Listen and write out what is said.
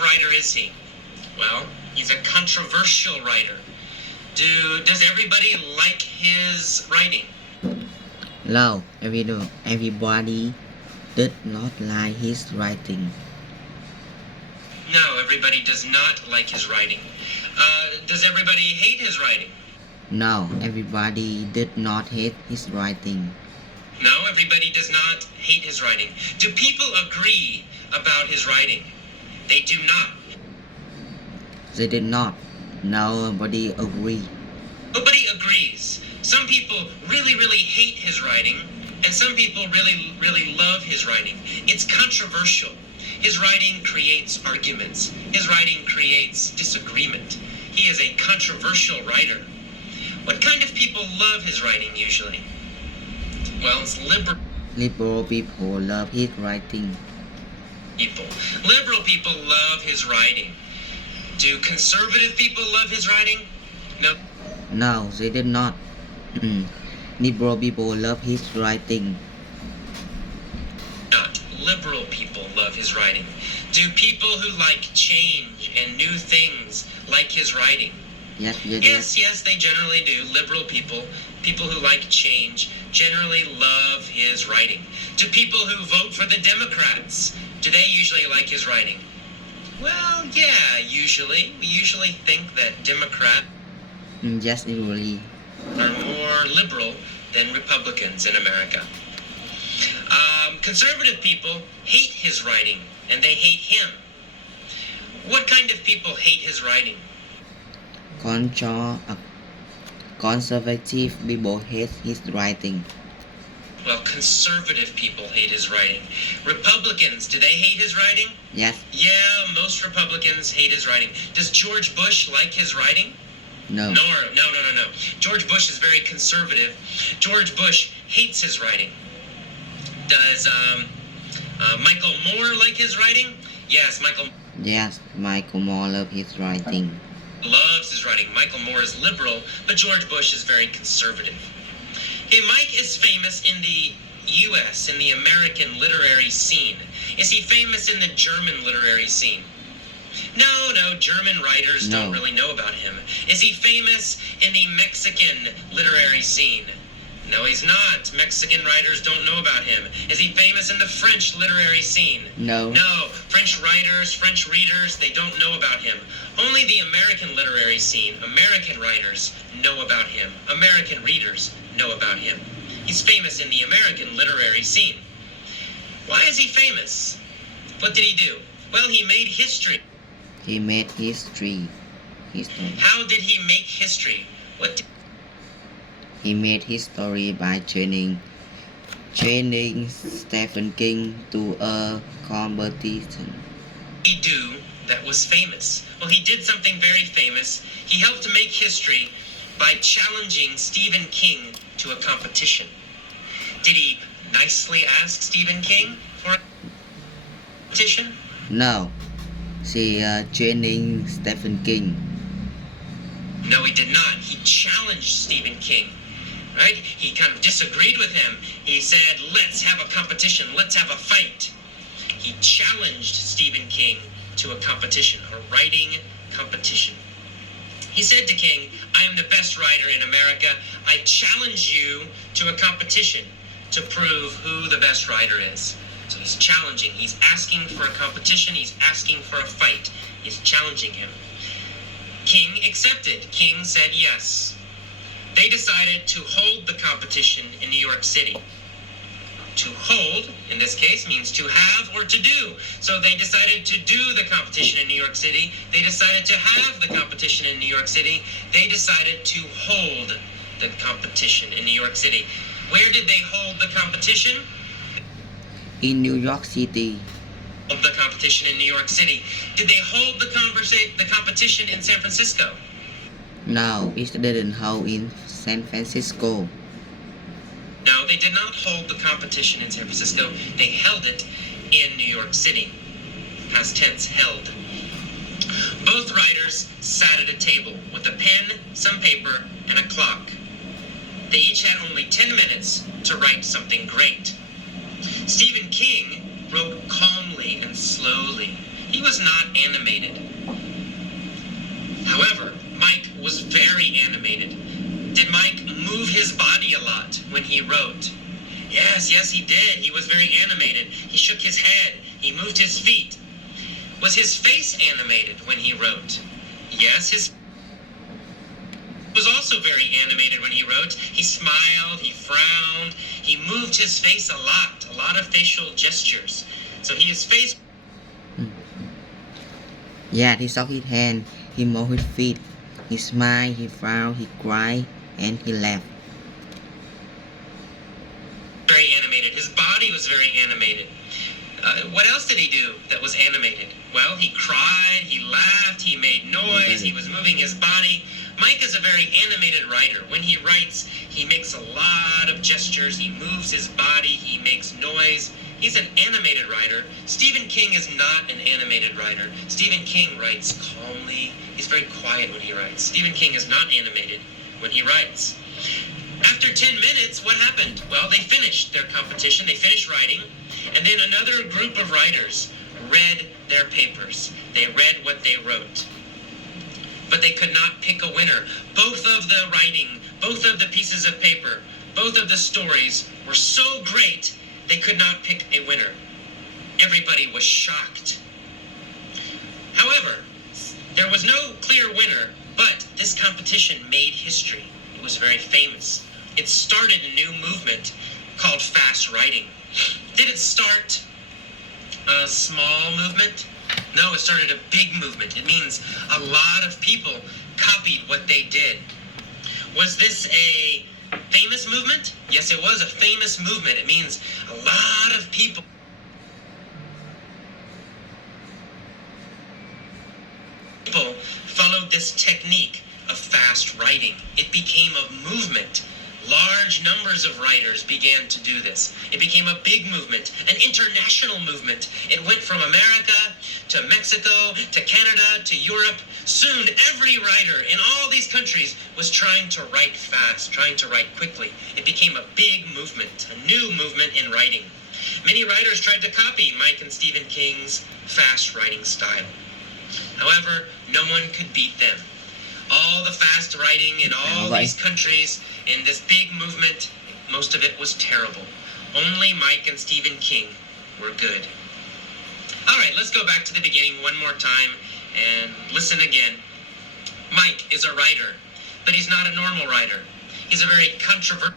Writer is he? Well, he's a controversial writer. Does everybody like his writing? No, everybody did not like his writing. No, everybody does not like his writing. Does everybody hate his writing? No, everybody did not hate his writing. No, everybody does not hate his writing. Do people agree about his writing? They do not. They did not. Nobody agree. Nobody agrees. Some people really hate his writing, and some people really love his writing. It's controversial. His writing creates arguments. His writing creates disagreement. He is a controversial writer. What kind of people love his writing usually? Well, it's Liberal people love his writing. people. Liberal people love his writing. Do conservative people love his writing? No. No, they did not. Liberal people love his writing. Not. Liberal people love his writing. Do people who like change and new things like his writing? Yes, they generally do. Liberal people who like change, generally love his writing. Do people who vote for the Democrats, do they usually like his writing? Well, yeah, usually. We usually think that Democrats Yes, usually. are more liberal than Republicans in America. Conservative people hate his writing, and they hate him. What kind of people hate his writing? Conservative people hate his writing. Well, conservative people hate his writing. Republicans, do they hate his writing? Yes. Yeah, most Republicans hate his writing. Does George Bush like his writing? No. No. George Bush is very conservative. George Bush hates his writing. Does Michael Moore like his writing? Yes, Michael Moore loves his writing. loves his writing. Michael Moore is liberal, but George Bush is very conservative. Okay, Mike is famous in the U.S., in the American literary scene. Is he famous in the German literary scene? No, German writers don't really know about him. Is he famous in the Mexican literary scene? No, he's not. Mexican writers don't know about him. Is he famous in the French literary scene? No. No, French writers, French readers, they don't know about him. Only the American literary scene, American writers know about him. American readers know about him. He's famous in the American literary scene. Why is he famous? What did he do? Well, he made history. He made history. How did he make history? He made history by training Stephen King to a competition. What did he do that was famous? Well, he did something very famous. He helped to make history by challenging Stephen King to a competition. Did he nicely ask Stephen King for a competition? No. She training Stephen King. No, he did not. He challenged Stephen King. Right? He kind of disagreed with him. He said, let's have a competition. Let's have a fight. He challenged Stephen King to a competition, a writing competition. He said to King, I am the best writer in America. I challenge you to a competition to prove who the best writer is. So he's challenging. He's asking for a competition. He's asking for a fight. He's challenging him. King accepted. King said yes. They decided to hold the competition in New York City. To hold, in this case, means to have or to do. So they decided to do the competition in New York City. They decided to have the competition in New York City. They decided to hold the competition in New York City. Where did they hold the competition? In New York City. Hold the competition in New York City. Did they hold the competition in San Francisco? No, it didn't hold in San Francisco. No, they did not hold the competition in San Francisco. They held it in New York City. Past tense, held. Both writers sat at a table with a pen, some paper, and a clock. They each had only 10 minutes to write something great. Stephen King wrote calmly and slowly. He was not animated. However, Mike was very animated. Did Mike move his body a lot when he wrote? Yes, he did. He was very animated. He shook his head. He moved his feet. Was his face animated when he wrote? Yes, his was also very animated when he wrote. He smiled, he frowned, he moved his face a lot of facial gestures. So his face... Yeah, he shook his hand, he moved his feet, he smiled, he frowned, he cried, and he laughed. Very animated. His body was very animated. What else did he do that was animated? Well, he cried, he laughed, he made noise, he was moving his body. Mike is a very animated writer. When he writes, he makes a lot of gestures, he moves his body, he makes noise. He's an animated writer. Stephen King is not an animated writer. Stephen King writes calmly. He's very quiet when he writes. Stephen King is not animated when he writes. After 10 minutes, what happened? Well, they finished their competition, they finished writing, and then another group of writers read their papers. They read what they wrote. But they could not pick a winner. Both of the writing, both of the pieces of paper, both of the stories were so great, they could not pick a winner. Everybody was shocked. However, there was no clear winner, but this competition made history. It was very famous. It started a new movement called fast writing. Did it start a small movement? No, it started a big movement. It means a lot of people copied what they did. Was this a famous movement? Yes, it was a famous movement. It means a lot of people followed this technique of fast writing. It became a movement. Large numbers of writers began to do this. It became a big movement, an international movement. It went from America to Mexico to Canada to Europe. Soon, every writer in all these countries was trying to write fast, trying to write quickly. It became a big movement, a new movement in writing. Many writers tried to copy Mike and Stephen King's fast writing style. However, no one could beat them. All the fast writing in all these countries, in this big movement, most of it was terrible. Only Mike and Stephen King were good. All right, let's go back to the beginning one more time and listen again. Mike is a writer, but he's not a normal writer. He's a very controversial